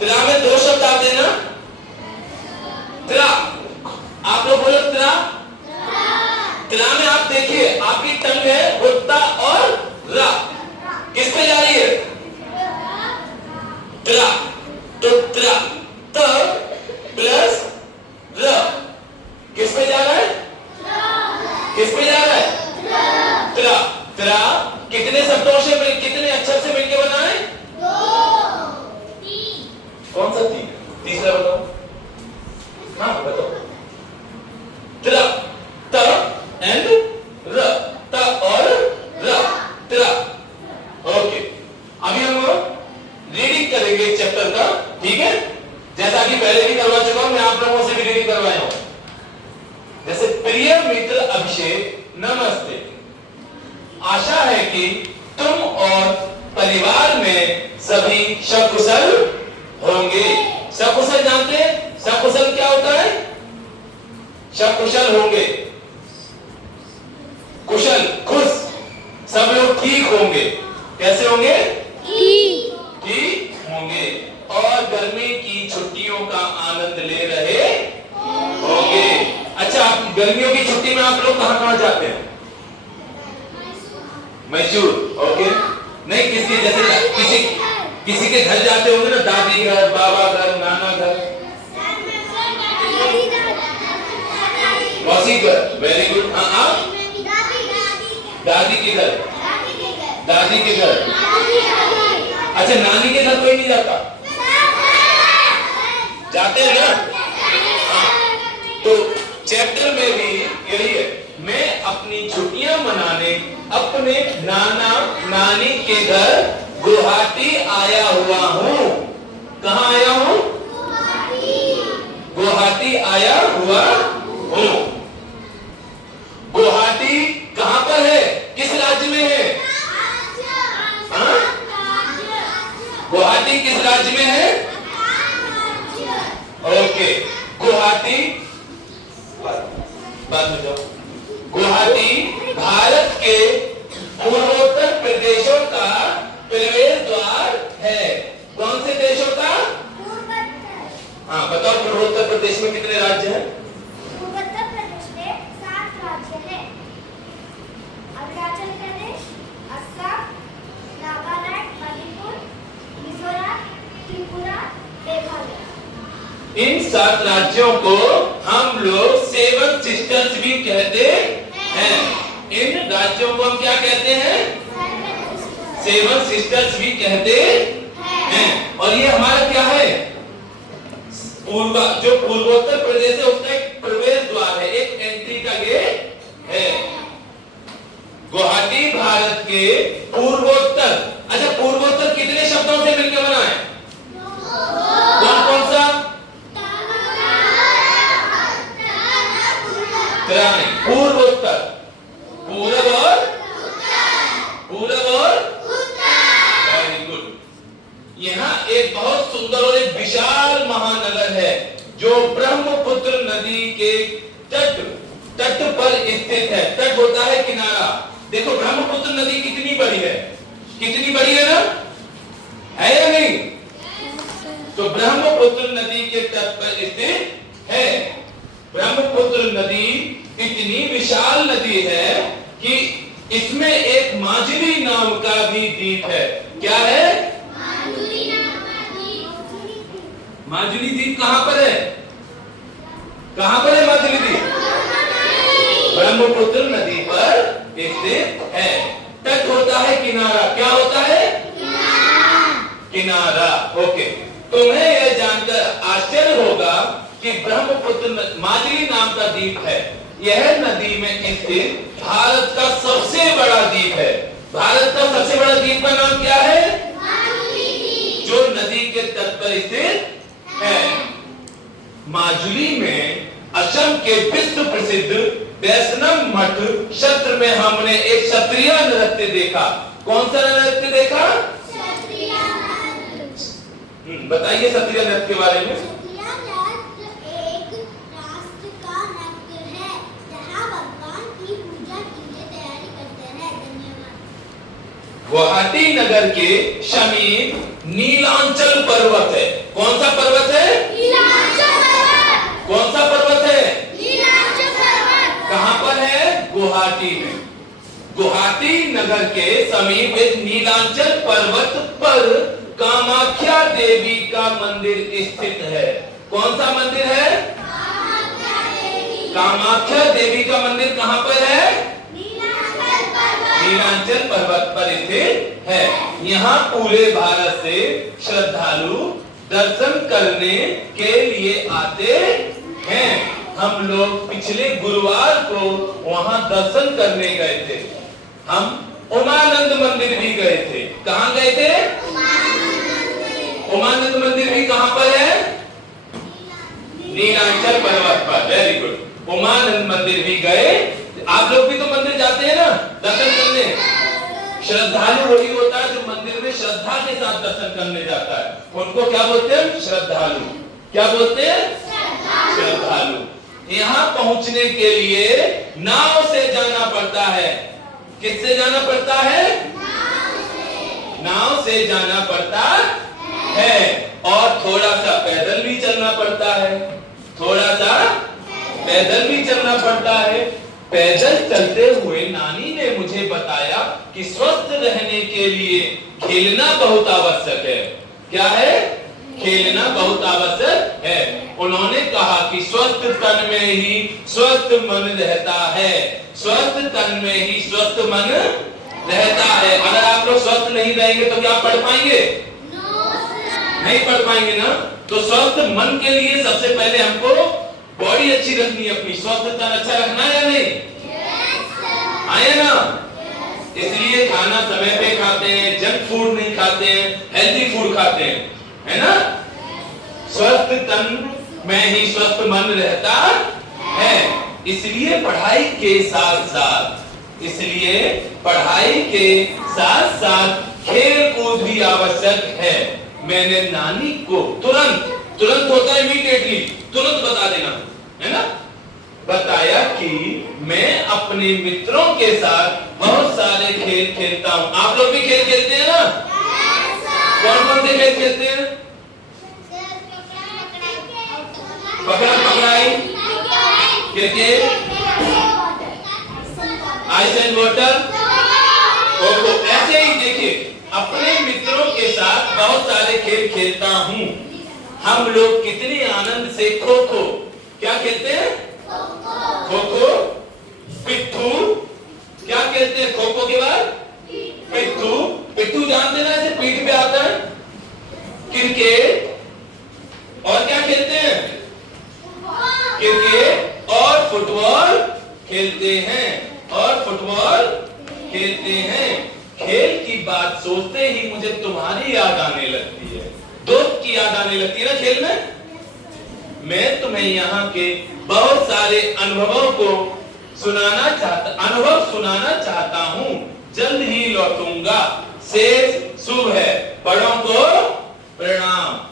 त्रा में दो शब्द आते हैं ना, त्रा, आप लोग बोलो त्रा। त्रा में आप देखिए आपकी टंग है वो ता और रा, किस पे जा रही है? त्रा। तो त्रा त प्लस र किस पे जा रहा है? किस पे जा रहा है? त्रा। त्रा कितने शब्दों से कितने अक्षर से मिलकर बना है? कौन सा तीन? तीसरा बताओ। हाँ बताओ। त्रा, त एंड र, त और र, त्रा। ओके, अभी हम रीडिंग करेंगे चैप्टर का, ठीक है? जैसा कि पहले भी करवा चुका हूं, मैं आप लोगों से भी रीडिंग करवाया हूं। जैसे प्रिय मित्र अभिषेक, नमस्ते। आशा है कि तुम और परिवार में सभी सकुशल होंगे। सकुशल जानते हैं? सकुशल क्या होता है? सकुशल होंगे, कुशल, खुश, सब लोग ठीक होंगे। कैसे होंगे? ठीक होंगे। और गर्मी की छुट्टियों का आनंद ले रहे होंगे। अच्छा, आप गर्मियों की छुट्टी में आप लोग कहां जाते हैं? मैसूर। ओके, नहीं किसी जैसे किसी के घर जाते होंगे ना, दादी घर, बाबा घर, नाना घर, मौसी घर। Very good. हाँ, आप दादी के घर, दादी के घर। अच्छा, नानी के घर कोई नहीं जाता? जाते हैं ना? तो चैप्टर में भी यही है, मैं अपनी छुट्टियां मनाने अपने नाना नानी के घर गुवाहाटी आया हुआ हूँ। कहाँ आया हूँ? गुवाहाटी आया हुआ हूँ। गुवाहाटी कहाँ पर है? किस राज्य में है? गुवाहाटी किस राज्य में है? ओके, गुवाहाटी, बात में जाओ। गुवाहाटी भारत के पूर्वोत्तर प्रदेशों का प्रवेश द्वार है। कौन से देशों का? हाँ बताओ, पूर्वोत्तर प्रदेश में कितने राज्य हैं? पूर्वोत्तर प्रदेश में 7 राज्य हैं। अरुणाचल प्रदेश, असम, नागालैंड, मणिपुर, मिजोरम, त्रिपुरा, मेघालय। इन 7 राज्यों को हम लोग सेवन सिस्टर्स भी कहते हैं। इन राज्यों को हम क्या कहते हैं? सेवन सिस्टर्स भी कहते हैं। और ये हमारा क्या है? जो पूर्वोत्तर प्रदेश है उसका एक प्रवेश द्वार है, एक एंट्री का गेट है। गुवाहाटी भारत के पूर्वोत्तर। अच्छा, पूर्वोत्तर कितने शब्दों से मिलकर बना है? कौन कौन सा? पूर्वोत्तर, पूरब और पूरब और वेरी गुड। यहाँ एक बहुत सुंदर और एक विशाल महानगर है जो ब्रह्मपुत्र नदी के तट पर स्थित है। तट होता है किनारा। देखो ब्रह्मपुत्र नदी कितनी बड़ी है? कितनी बड़ी है ना? है या नहीं? तो ब्रह्मपुत्र नदी के तट पर स्थित है। ब्रह्मपुत्र नदी इतनी विशाल नदी है कि इसमें एक माजुली नाम का भी द्वीप है। क्या है? माजुली द्वीप कहां पर है? कहां पर है माजुली द्वीप? ब्रह्मपुत्र नदी पर स्थित है। तट होता है किनारा। क्या होता है? किनारा। ओके, तुम्हें यह जानकर आश्चर्य होगा कि ब्रह्मपुत्र माजुली नाम का द्वीप है। यह नदी में स्थित भारत का सबसे बड़ा द्वीप है। भारत का सबसे बड़ा द्वीप का नाम क्या है? जो नदी के तट पर स्थित है। माजुली में असम के विश्व प्रसिद्ध वैष्णव मठ क्षेत्र में हमने एक क्षत्रिय नृत्य देखा। कौन सा नृत्य देखा? बताइए क्षत्रिय नृत्य के बारे में। गुवाहाटी नगर के समीप नीलांचल पर्वत है। कौन नगर के समीप एक नीलांचल पर्वत पर कामाख्या देवी का मंदिर स्थित है। कौन सा मंदिर है? कामाख्या देवी का मंदिर कहाँ पर है? नीलांचल पर्वत पर स्थित है। यहाँ पूरे भारत से श्रद्धालु दर्शन करने के लिए आते हैं। हम लोग पिछले गुरुवार को वहां दर्शन करने गए थे। हम उमानंद मंदिर भी गए थे। कहाँ गए थे? उमानंद मंदिर भी कहाँ पर है? नीलांचल पर्वत पर। Very good. उमानंद मंदिर भी गए। आप लोग भी तो मंदिर जाते हैं ना दर्शन करने। श्रद्धालु वही होता है जो मंदिर में श्रद्धा के साथ दर्शन करने जाता है। उनको क्या बोलते हैं? श्रद्धालु। क्या बोलते हैं? श्रद्धालु। यहाँ पहुंचने के लिए नाव से जाना पड़ता है। किससे जाना पड़ता है? नाव से जाना पड़ता है। और थोड़ा सा पैदल भी चलना पड़ता है। थोड़ा सा पैदल भी चलना पड़ता है। पैदल चलते हुए नानी ने मुझे बताया कि स्वस्थ रहने के लिए खेलना बहुत आवश्यक है। क्या है? खेलना बहुत आवश्यक है। उन्होंने कहा कि स्वस्थ तन में ही स्वस्थ मन रहता है। स्वस्थ तन में ही स्वस्थ मन रहता है। अगर आप लोग स्वस्थ नहीं रहेंगे तो क्या पढ़ पाएंगे? नहीं पढ़ पाएंगे ना। तो स्वस्थ मन के लिए सबसे पहले हमको बॉडी अच्छी रखनी है, अपनी स्वस्थ तन अच्छा रखना है या नहीं? आया ना। इसलिए खाना समय पे खाते हैं, जंक फूड नहीं खाते हैं, हेल्दी फूड खाते हैं, है ना। स्वस्थ तन में ही स्वस्थ मन रहता है। इसलिए पढ़ाई के साथ साथ खेल कूद भी आवश्यक है। मैंने नानी को तुरंत होता है इमीडिएटली, तुरंत बता देना, है ना। बताया कि मैं अपने मित्रों के साथ बहुत सारे खेल खेलता हूँ। आप लोग भी खेल खेलते हैं ना? कौन कौन से खेल खेलते हैं? पकड़ा पकड़ाई, क्रिकेट, आइस एंड वाटर, खो-खो। ऐसे ही देखिए अपने मित्रों के साथ बहुत सारे खेल खेलता हूँ। हम लोग कितने आनंद से खो-खो क्या खेलते हैं? खो-खो, पिट्ठू। क्या खेलते हैं खो-खो के बाद? पिट्ठू। पिट्ठू जानते ना, ऐसे पीठ पे आता है। क्रिकेट। और क्या खेलते हैं? क्रिकेट और फुटबॉल खेलते हैं। खेल की बात सोचते ही मुझे तुम्हारी याद आने लगती है, दोस्त की याद आने लगती है ना खेल में। मैं तुम्हें यहाँ के बहुत सारे अनुभव सुनाना चाहता हूँ। जल्द ही लौटूंगा। शेष शुभ है। बड़ों को प्रणाम।